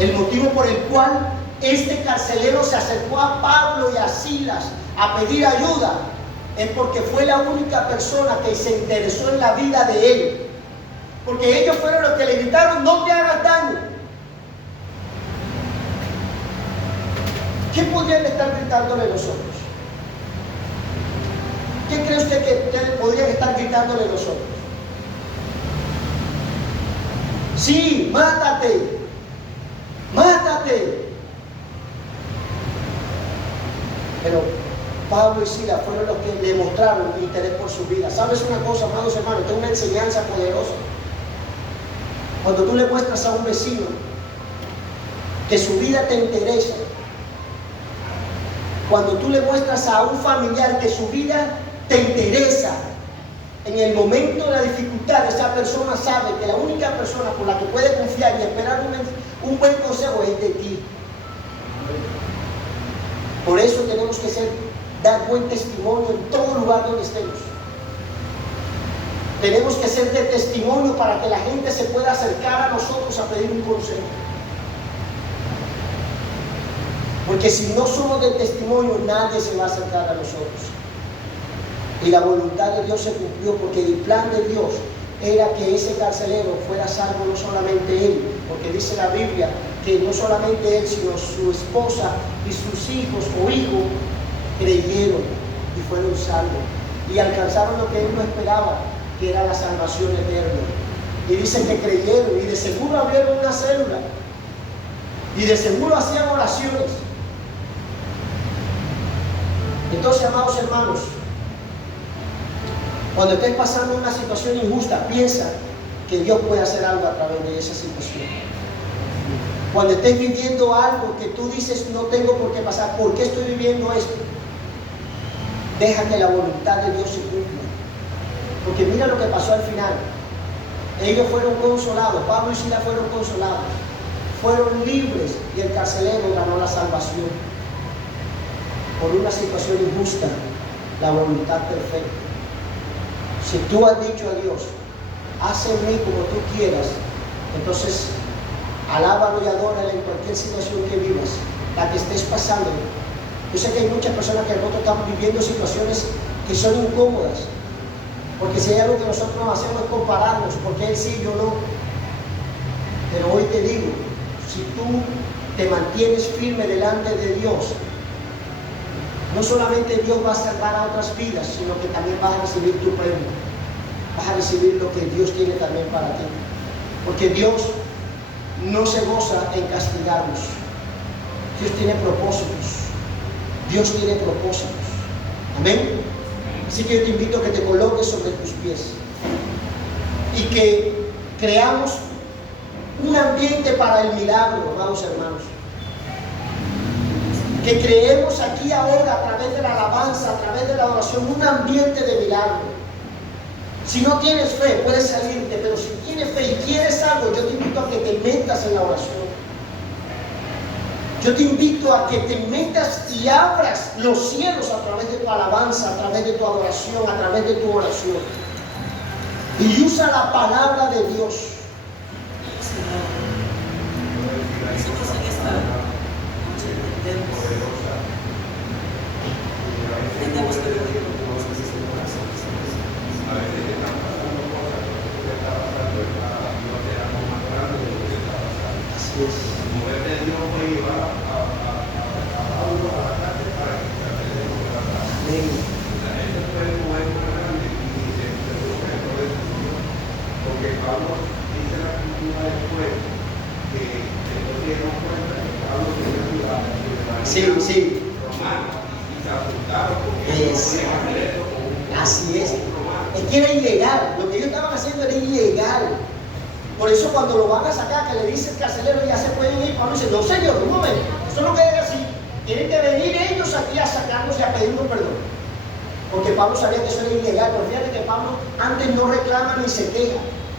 el motivo por el cual este carcelero se acercó a Pablo y a Silas a pedir ayuda es porque fue la única persona que se interesó en la vida de él. Porque ellos fueron los que le gritaron, no te hagas daño. ¿Qué podrían estar gritándole los otros? ¿Qué cree usted que podrían estar gritándole los otros? Sí, mátate, mátate. Pero Pablo y Silas fueron los que le mostraron interés por su vida. ¿Sabes una cosa, amados hermanos? Tengo una enseñanza poderosa. Cuando tú le muestras a un vecino que su vida te interesa, cuando tú le muestras a un familiar que su vida te interesa, en el momento de la dificultad, esa persona sabe que la única persona por la que puede confiar y esperar un buen consejo es de ti. Por eso tenemos que dar buen testimonio en todo lugar donde estemos. Tenemos que ser de testimonio para que la gente se pueda acercar a nosotros a pedir un consejo. Porque si no somos de testimonio, nadie se va a acercar a nosotros. Y la voluntad de Dios se cumplió, porque el plan de Dios era que ese carcelero fuera salvo, no solamente él, porque dice la Biblia que no solamente él, sino su esposa y sus hijos o hijos creyeron y fueron salvos y alcanzaron lo que él no esperaba, que era la salvación eterna. Y dice que creyeron, y de seguro abrieron una célula, y de seguro hacían oraciones. Entonces, amados hermanos, cuando estés pasando una situación injusta, piensa que Dios puede hacer algo a través de esa situación. Cuando estés viviendo algo que tú dices, no tengo por qué pasar, ¿por qué estoy viviendo esto? Deja que la voluntad de Dios se cumpla. Porque mira lo que pasó al final. Ellos fueron consolados, Pablo y Silas fueron consolados, fueron libres, y el carcelero ganó la salvación. Por una situación injusta, la voluntad perfecta. Si tú has dicho a Dios, haz en mí como tú quieras, entonces alábalo y adórale en cualquier situación que vivas, la que estés pasando. Yo sé que hay muchas personas que nosotros estamos viviendo situaciones que son incómodas, porque si hay algo que nosotros no hacemos es compararnos, porque él sí, yo no. Pero hoy te digo, si tú te mantienes firme delante de Dios, no solamente Dios va a salvar a otras vidas, sino que también vas a recibir tu premio. Vas a recibir lo que Dios tiene también para ti. Porque Dios no se goza en castigarnos. Dios tiene propósitos. Dios tiene propósitos. Amén. Así que yo te invito a que te coloques sobre tus pies y que creamos un ambiente para el milagro, amados hermanos. Que creemos aquí ahora, a través de la alabanza, a través de la adoración, un ambiente de milagro. Si no tienes fe, puedes salirte, pero si tienes fe y quieres algo, yo te invito a que te metas en la oración. Yo te invito a que te metas y abras los cielos a través de tu alabanza, a través de tu adoración, a través de tu oración. y usa la palabra de Dios. Nosotros en esta noche entendemos que lo digo con cosas en el corazón. Así es. Amén. Porque Pablo dice la escritura después que después se dieron cuenta que Pablo tenía ciudades Sí, sí. romanos y se apuntaron porque Es. no podían hacer esto con un Así es. romano. Es que era ilegal. Lo que ellos estaban haciendo era ilegal. Por eso cuando lo van a sacar, que le dice el carcelero, ya se pueden ir. Pablo dice, no señor, un momento. Eso no queda así. Tienen que venir ellos aquí a sacarnos y a pedirnos perdón. Porque Pablo sabía que eso era ilegal. Pero fíjate que Pablo antes no reclama ni se queja,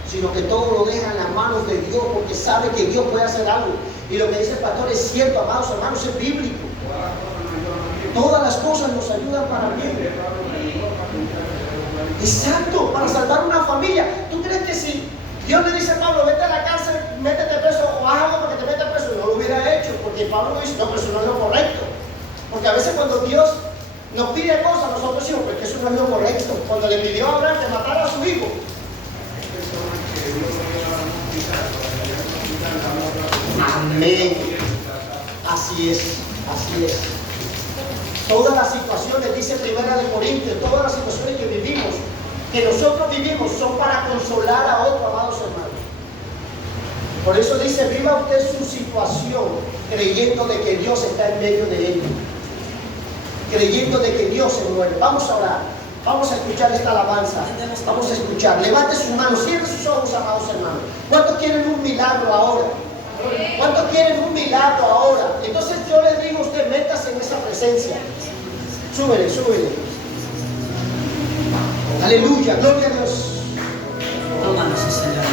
sino que todo lo deja en las manos de Dios, porque sabe que Dios puede hacer algo. Y lo que dice el pastor es cierto, amados hermanos, es bíblico. Todas las cosas nos ayudan para bien. Exacto, para salvar una familia. ¿Tú crees que si Dios le dice a Pablo, vete a la cárcel, métete preso o haz algo para que te metas preso, no lo hubiera hecho? Porque Pablo dice, no, pero eso no es lo correcto. Porque a veces cuando Dios nos pide cosas, nosotros decimos, pues que eso no es lo correcto. Cuando le pidió a Abraham que matara a su hijo, amén. Así es, así es. Todas las situaciones, dice Primera de Corintios, todas las situaciones que vivimos, que nosotros vivimos, son para consolar a otros, amados hermanos. Por eso dice, viva usted su situación creyendo de que Dios está en medio de él, creyendo de que Dios se mueve. Vamos a orar, vamos a escuchar esta alabanza, vamos a escuchar. Levante sus manos, cierre sus ojos, amados hermanos. ¿Cuántos quieren un milagro ahora? ¿Cuántos quieren un milagro ahora? Entonces yo les digo a usted, métase en esa presencia. Súbele, súbele. Aleluya, gloria a Dios. Tómanos, Señor.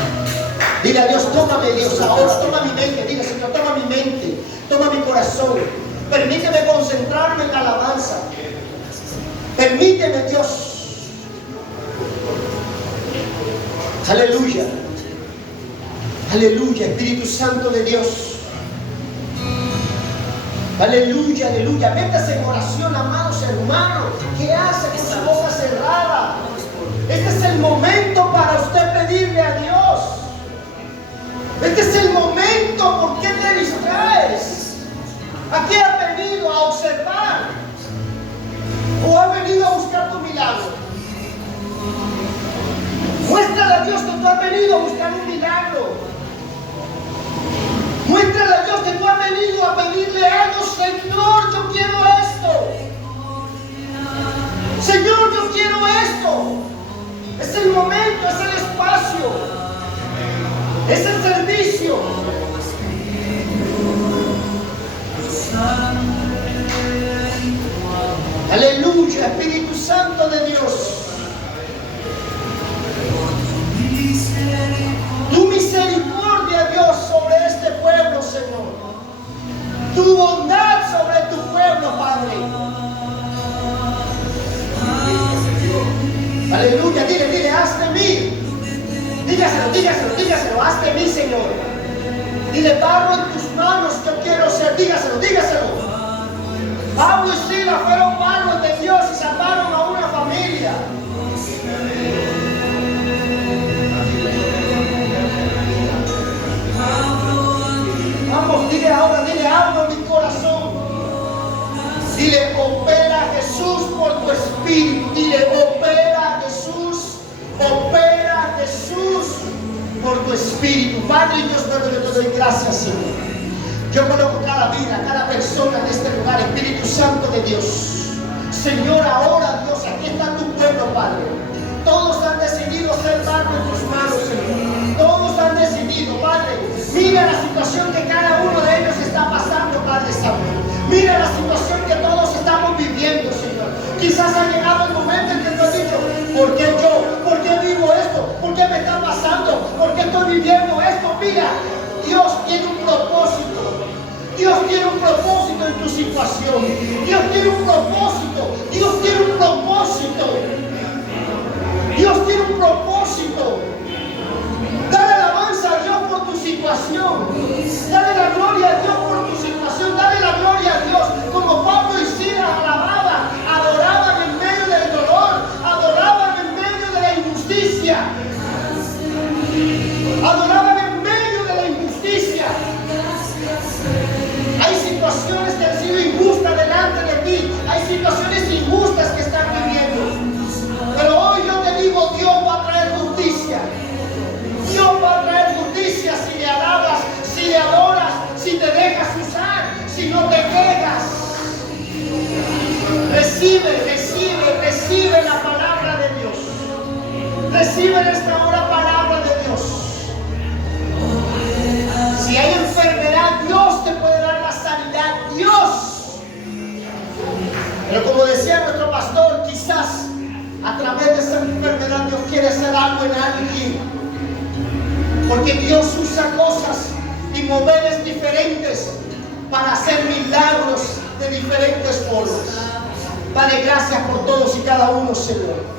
Dile a Dios, tómame Dios ahora, toma mi mente. Dile, Señor, toma mi mente, toma mi corazón. Permíteme concentrarme en la alabanza. Permíteme, Dios. Aleluya. Aleluya, Espíritu Santo de Dios. Aleluya, aleluya. Métase en oración, amados hermanos. ¿Qué hace con su boca cerrada? Este es el momento para usted pedirle a Dios. Este es el momento. ¿Por qué te distraes? ¿A qué has venido? ¿A observar? ¿O has venido a buscar tu milagro? Muéstrale a Dios que tú has venido a buscar un milagro. Muéstrale a Dios que tú has venido a pedirle algo. Señor, yo quiero esto. Señor, yo quiero esto. Es el momento, es el espacio, es el servicio. Aleluya, Espíritu Santo de Dios. Tu misericordia, Dios, sobre este pueblo, Señor. Tu bondad sobre tu pueblo, Padre. Aleluya, dile, haz de mí. Dígaselo, haz de mí, Señor. Dile, barro en tus manos, yo quiero ser. Dígaselo. Pablo y Silas fueron barros de Dios y salvaron a una familia. Vamos, dile ahora, abro mi corazón. Dile, opera Jesús por tu espíritu. Dile, opera Jesús por tu espíritu. Padre y Dios nuestro, yo te doy gracias, Señor. Yo conozco cada vida, cada persona en este lugar, Espíritu Santo de Dios. Señor, ahora, Dios, aquí está tu pueblo, Padre. Todos han decidido ser barro en tus manos, Señor. Todos han decidido, Padre. Mira la situación que cada uno de ellos está pasando, Padre Santo. Mira la situación que todos estamos viviendo, Señor. Quizás ha llegado el momento en que tú has dicho, ¿por qué yo? ¿Por qué vivo esto? ¿Por qué me está pasando? ¿Por qué estoy viviendo esto? Mira, Dios tiene un propósito. Dios tiene un propósito en tu situación. Dios tiene un propósito. Dios tiene un propósito. Dios tiene un propósito. Dale alabanza a Dios por tu situación. Dale la gloria a Dios por tu situación. Dale la gloria a Dios como Pablo y Silas alababan, adoraban en medio del dolor, adoraban en medio de la injusticia, adoraban en medio de la injusticia. Hay situaciones que han sido injustas delante de ti. Hay situaciones injustas que están viviendo. Pero hoy yo te digo, Dios va a traer justicia. Dios va a traer justicia si le alabas, si le adoras, si te dejas usar, si no te quejas. Recibe la palabra de Dios. Recibe en esta hora palabra de Dios. Si hay enfermedad, Dios te puede dar la sanidad. Dios. Pero como decía nuestro pastor, quizás a través de esa enfermedad Dios quiere hacer algo en alguien. Porque Dios usa cosas y moveres diferentes para hacer milagros de diferentes formas. Padre, gracias por todos y cada uno, Señor.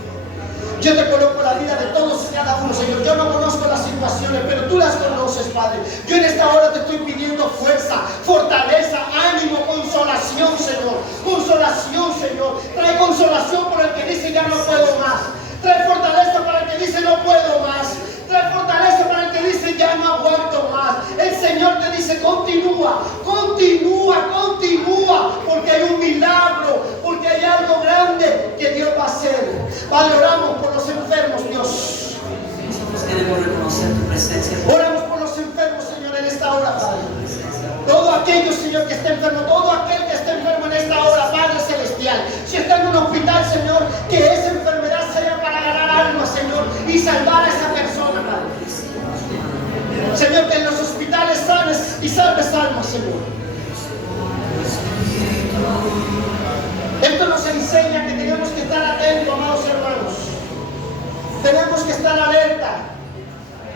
Yo te coloco la vida de todos y cada uno, Señor. Yo no conozco las situaciones, pero tú las conoces, Padre. Yo en esta hora te estoy pidiendo fuerza, fortaleza, ánimo, consolación, Señor. Consolación, Señor. Trae consolación por el que dice ya no puedo más. Trae fortaleza para el que dice no puedo más. Trae fortaleza para el que dice ya no aguanto más. El Señor te dice continúa, continúa, continúa, porque hay un milagro, porque hay algo grande que Dios va a hacer. Padre, oramos por los enfermos, Dios. Nosotros queremos reconocer tu presencia. Oramos por los enfermos, Señor, en esta hora, Padre. Todo aquello, Señor, que esté enfermo, todo aquel que esté enfermo en esta hora, Padre Celestial. Si está en un hospital, Señor, que esa enfermedad sea para ganar almas, Señor, y salvar a esa persona, Padre. Señor, que en los hospitales sanes y salves almas, Señor. Esto nos enseña que tenemos que estar atentos, amados hermanos. Tenemos que estar alerta.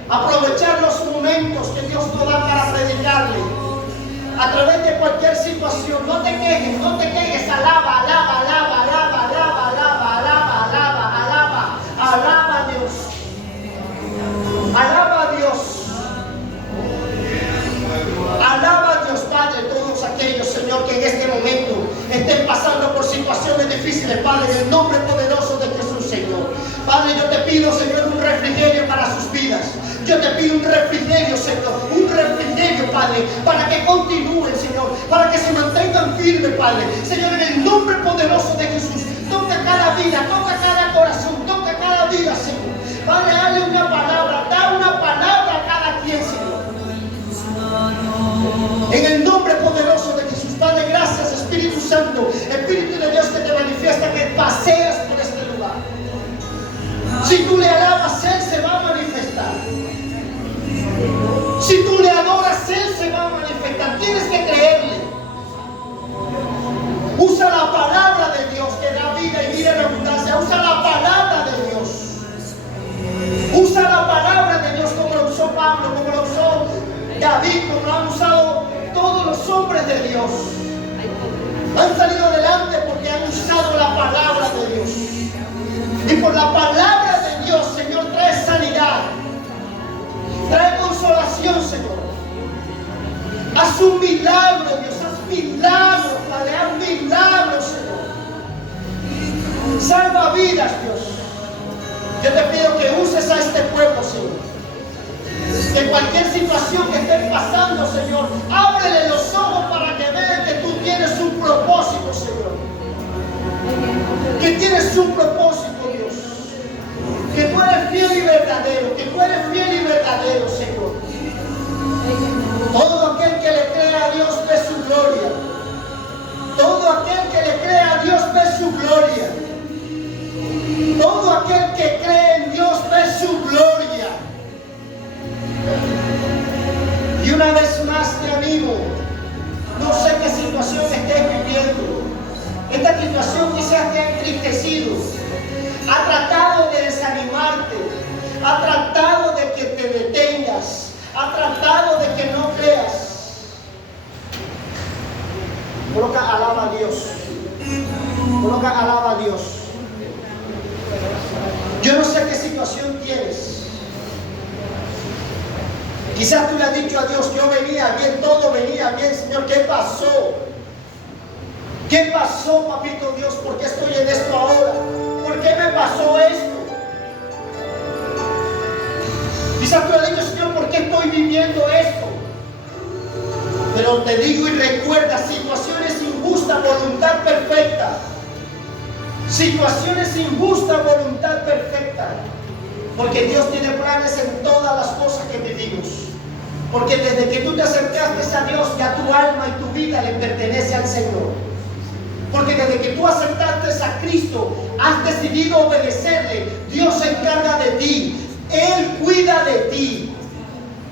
Aprovechar los momentos que Dios nos da para predicarle. A través de cualquier situación. No te quejes, no te quejes. Alaba, alaba, alaba, alaba, alaba, alaba, alaba, alaba, alaba. Alaba a Dios. Alaba a Dios. Alaba a Dios, Padre, todos aquellos, Señor, que en este momento estén pasando por situaciones difíciles, Padre, en el nombre poderoso de Jesús, Señor. Padre, yo te pido, Señor, un refrigerio para sus vidas. Yo te pido un refrigerio, Señor, un refrigerio, Padre, para que continúen, Señor, para que se mantengan firmes, Padre. Señor, en el nombre poderoso de Jesús, toca cada vida, toca cada corazón, toca cada vida, Señor. Padre, dale una palabra, da una palabra a cada quien, Señor. En el nombre poderoso de Jesús, Padre, gracias, Espíritu Santo, Espíritu de Dios que te manifiesta, que paseas por este lugar. Si tú le alabas, Él se va a manifestar. Si tú le adoras, Él se va a manifestar. Tienes que creerle. Usa la palabra de Dios que da vida y vida en abundancia. Usa la palabra de Dios. Usa la palabra de Dios como lo usó Pablo, como lo usó David, como lo han usado todos los hombres de Dios. Han salido adelante porque han usado la palabra de Dios. Y por la palabra de Dios, Señor, trae sanidad. Trae consolación, Señor. Haz un milagro, Dios. Haz milagros, Padre. Haz milagros, Señor. Salva vidas, Dios. Yo te pido que uses a este pueblo, Señor. En cualquier situación que estén pasando, Señor, ábrele los ojos para que vean que tú tienes un propósito, Señor. Que tienes un propósito, Dios. Que tú eres fiel y verdadero. Que tú eres fiel y verdadero, Señor. Todo aquel que le crea a Dios ve su gloria. Todo aquel que le crea a Dios ve su gloria. Todo aquel que cree en Dios ve su gloria. Y una vez más te animo. No sé qué situación estés viviendo. Esta situación quizás te ha entristecido. Ha tratado de desanimarte. Ha tratado de que te detengas. Ha tratado de que no creas. Coloca alaba a Dios. Coloca alaba a Dios. Yo no sé qué Quizás tú le has dicho a Dios, yo venía bien, todo venía bien, Señor, ¿qué pasó? ¿Qué pasó, papito Dios? ¿Por qué estoy en esto ahora? ¿Por qué me pasó esto? Quizás tú le has dicho, Señor, ¿por qué estoy viviendo esto? Pero te digo y recuerda, situaciones injustas, voluntad perfecta. Situaciones injustas, voluntad perfecta. Porque Dios tiene planes en todas las cosas que vivimos. Porque desde que tú te acercaste a Dios, ya tu alma y tu vida le pertenece al Señor. Porque desde que tú aceptaste a Cristo, has decidido obedecerle. Dios se encarga de ti. Él cuida de ti.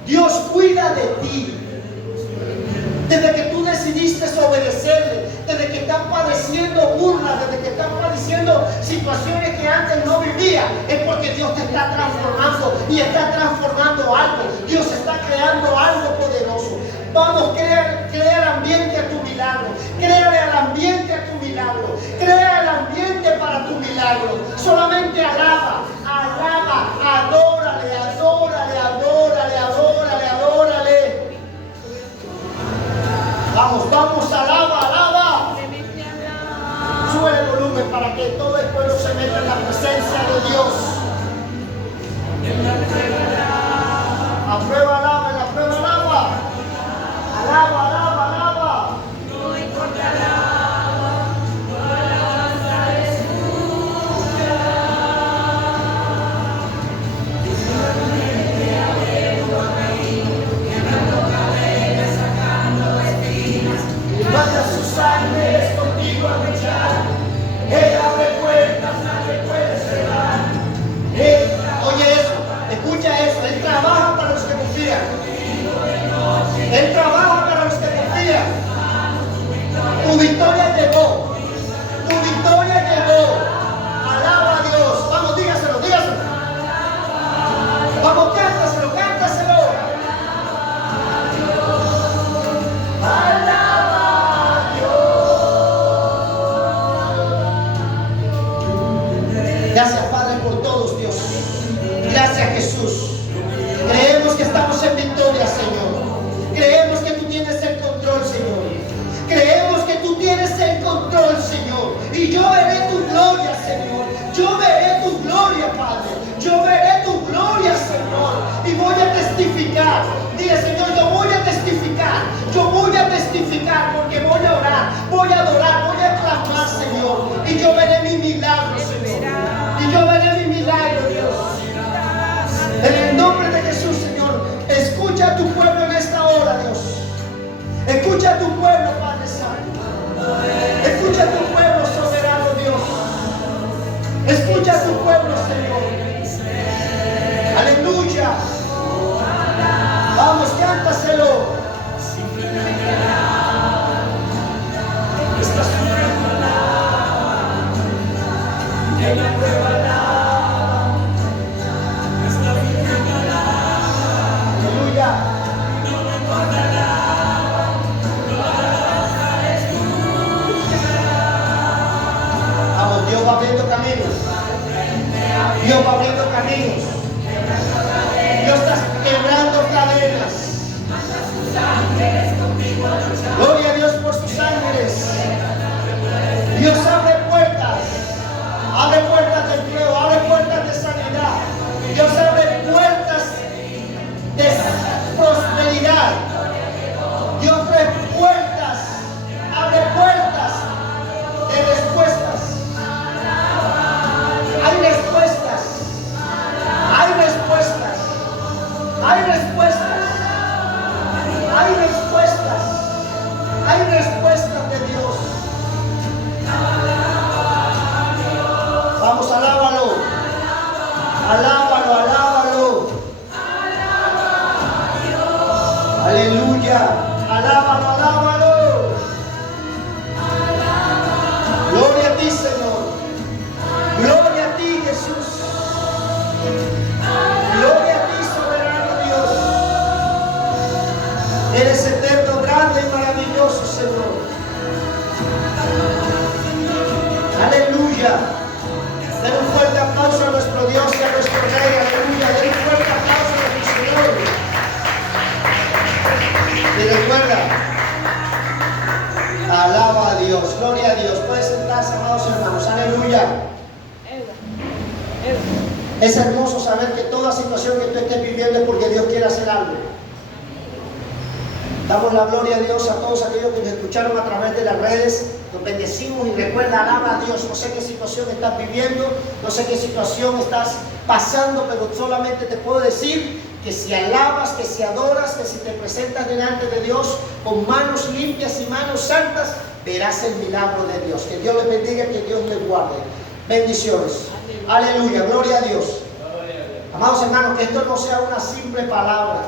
Dios cuida de ti. Desde que tú decidiste obedecerle, desde que estás padeciendo burlas, desde que estás padeciendo situaciones que antes no vivías, es porque Dios te está transformando y está transformando algo. Dios está creando algo poderoso. Vamos, crea ambiente a tu milagro. Créale al ambiente a tu milagro. Crea el ambiente para tu milagro. Solamente alaba, adórale, adórale, adórale, adórale, adórale. Vamos, alaba. Sube el volumen para que todo el pueblo se meta en la presencia de Dios. Aprueba, alaba, en la prueba, alaba. Alaba. No importa alaba, tu alabanza escucha. Manda sus ángeles contigo a luchar. Él abre puertas, nadie puede cerrar. Oye eso, escucha eso. Él trabaja para los que confían. Él trabaja para los que confían. Tu victoria llegó. Tu victoria llegó. Alaba a Dios. Vamos, dígaselo. Vamos, cántaselo. Gracias, Padre, por todos, Dios. Gracias, Jesús. Creemos que estamos en victoria, Señor. Creemos que tú tienes el control, Señor. Creemos que tú tienes el control, Señor. Y yo veré tu gloria, Señor. Yo veré tu gloria, Padre. Yo veré tu gloria, Señor. Y voy a testificar. Dile, Señor, yo voy a testificar. Yo voy a testificar porque voy a orar, voy a adorar, voy a clamar, Señor. Y yo veré mi milagro, Señor. Y yo veré mi milagro, Dios. En el nombre de Jesús, Señor, escucha a tu pueblo en esta hora, Dios. Escucha a tu pueblo, Padre Santo. Escucha a tu pueblo, soberano Dios. Escucha a tu pueblo, Señor. Aleluya. Vamos, cántaselo. Estás en la prueba. Aleluya. Vamos, Dios va abriendo caminos. Dios va abriendo caminos. Dios está quebrando cadenas. Gloria a Dios por sus ángeles. Dios abre puertas de empleo, abre puertas de sanidad. Dios abre puertas de prosperidad. Dios abre puertas de respuestas. Hay respuestas. Hay respuestas. Hay respuestas. Hay respuestas. Hay respuestas de Dios. Vamos, alábalo. Alábalo, alábalo. Aleluya. Alábalo, alábalo. Gloria a ti, Señor. Gloria a ti, Jesús. Gloria a ti, soberano Dios. Eres eterno, grande y maravilloso, Señor. Aleluya. Den un fuerte aplauso a nuestro Dios y a nuestro Rey. Aleluya. Den un fuerte aplauso a nuestro Señor. Es hermoso saber que toda situación que tú estés viviendo es porque Dios quiere hacer algo. Damos la gloria a Dios a todos aquellos que nos escucharon a través de las redes. Nos bendecimos y recuerda, alaba a Dios. No sé qué situación estás viviendo, no sé qué situación estás pasando, pero solamente te puedo decir que si alabas, que si adoras, que si te presentas delante de Dios con manos limpias y manos santas, verás el milagro de Dios. Que Dios les bendiga, que Dios les guarde. Bendiciones. Aleluya, gloria a Dios. Amados hermanos, que esto no sea una simple palabra.